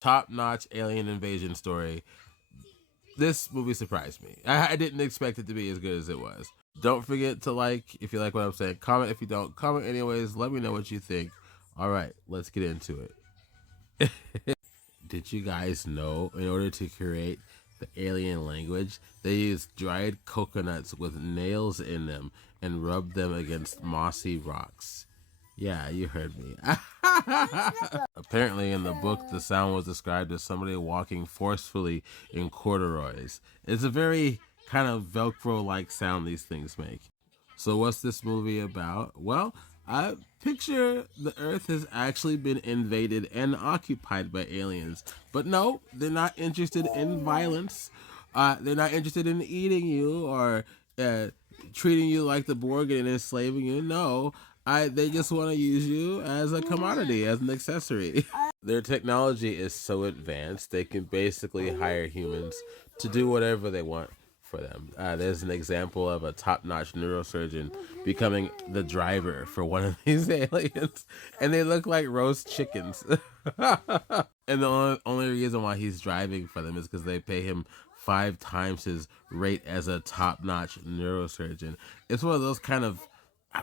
Top-notch alien invasion story. This movie surprised me. I didn't expect it to be as good as it was. Don't forget to like if you like what I'm saying. Comment if you don't. Comment anyways. Let me know what you think. All right, let's get into it. Did you guys know in order to create the alien language, they used dried coconuts with nails in them and rubbed them against mossy rocks? Yeah, you heard me. Apparently, in the book, the sound was described as somebody walking forcefully in corduroys. It's a very kind of Velcro like sound these things make. So, what's this movie about? Well, I picture the Earth has actually been invaded and occupied by aliens. But no, they're not interested in violence. They're not interested in eating you or uh, treating you like the Borg and enslaving you. No, they just want to use you as a commodity, as an accessory. Their technology is so advanced, they can basically hire humans to do whatever they want for them. There's an example of a top-notch neurosurgeon becoming the driver for one of these aliens, and they look like roast chickens. And the only reason why he's driving for them is because they pay him 5 times his rate as a top-notch neurosurgeon. It's one of those kind of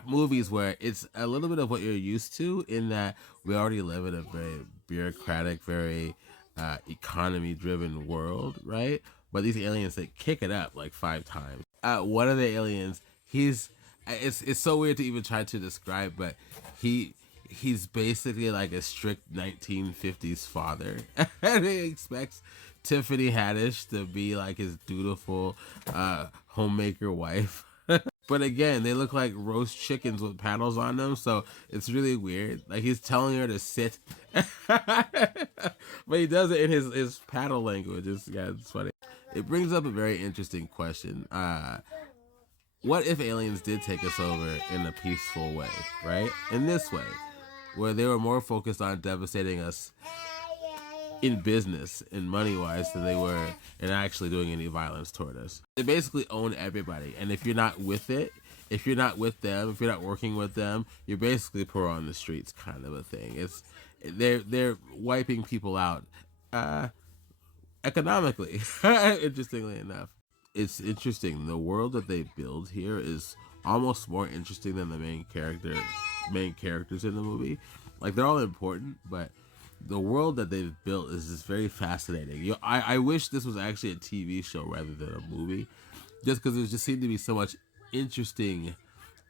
movies where it's a little bit of what you're used to in that we already live in a very bureaucratic, very economy-driven world, right? But these aliens, they kick it up like 5 times. One of the aliens, it's so weird to even try to describe, but he's basically like a strict 1950s father. And he expects Tiffany Haddish to be like his dutiful homemaker wife. But again, they look like roast chickens with paddles on them, so it's really weird. Like he's telling her to sit, but he does it in his paddle language. It's funny. It brings up a very interesting question. What if aliens did take us over in a peaceful way, right? In this way, where they were more focused on devastating us in business and money wise than they were in actually doing any violence toward us. They basically own everybody, and if you're not with it, if you're not with them, if you're not working with them, you're basically poor on the streets, kind of a thing. They're wiping people out economically. Interestingly enough, it's interesting. The world that they build here is almost more interesting than the main characters in the movie. Like they're all important, but the world that they've built is just very fascinating. I wish this was actually a TV show rather than a movie, just because there just seemed to be so much interesting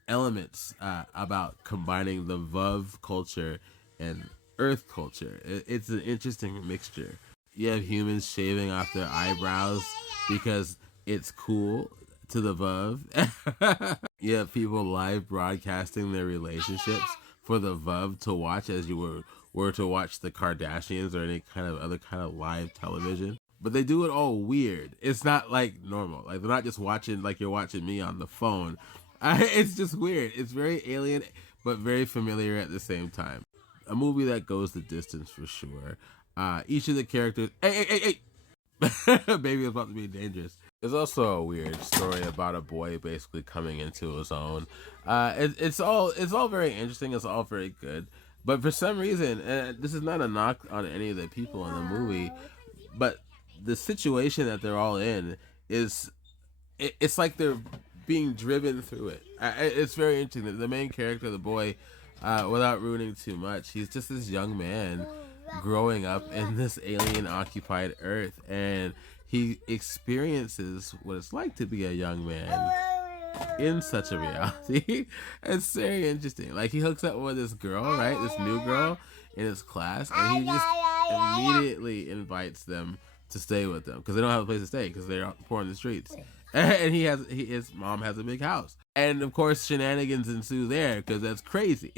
elements about combining the VUV culture and Earth culture. It's an interesting mixture. You have humans shaving off their eyebrows because it's cool to the VUV. You have people live broadcasting their relationships for the VUV to watch as you were to watch the Kardashians or any kind of other kind of live television. But they do it all weird. It's not like normal. Like they're not just watching like you're watching me on the phone. It's just weird. It's very alien, but very familiar at the same time. A movie that goes the distance for sure. Each of the characters. Hey! Baby is about to be dangerous. There's also a weird story about a boy basically coming into his own. It's all very interesting. It's all very good. But for some reason, and this is not a knock on any of the people in the movie, but the situation that they're all in it's like they're being driven through it. It's very interesting. The main character, the boy, without ruining too much, he's just this young man growing up in this alien-occupied Earth, and he experiences what it's like to be a young man in such a reality. It's very interesting. Like he hooks up with this girl, right? This new girl in his class, and he just immediately invites them to stay with them because they don't have a place to stay because they're poor in the streets. And his mom has a big house, and of course shenanigans ensue there because that's crazy.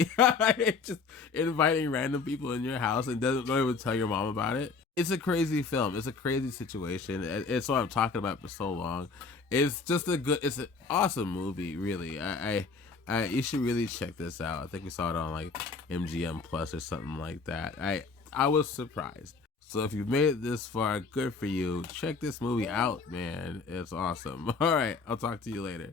Just inviting random people in your house and don't even tell your mom about it. It's a crazy film. It's a crazy situation. It's what I'm talking about for so long. It's just it's an awesome movie, really. You should really check this out. I think we saw it on like MGM Plus or something like that. I was surprised. So if you've made it this far, good for you. Check this movie out, man. It's awesome. All right, I'll talk to you later.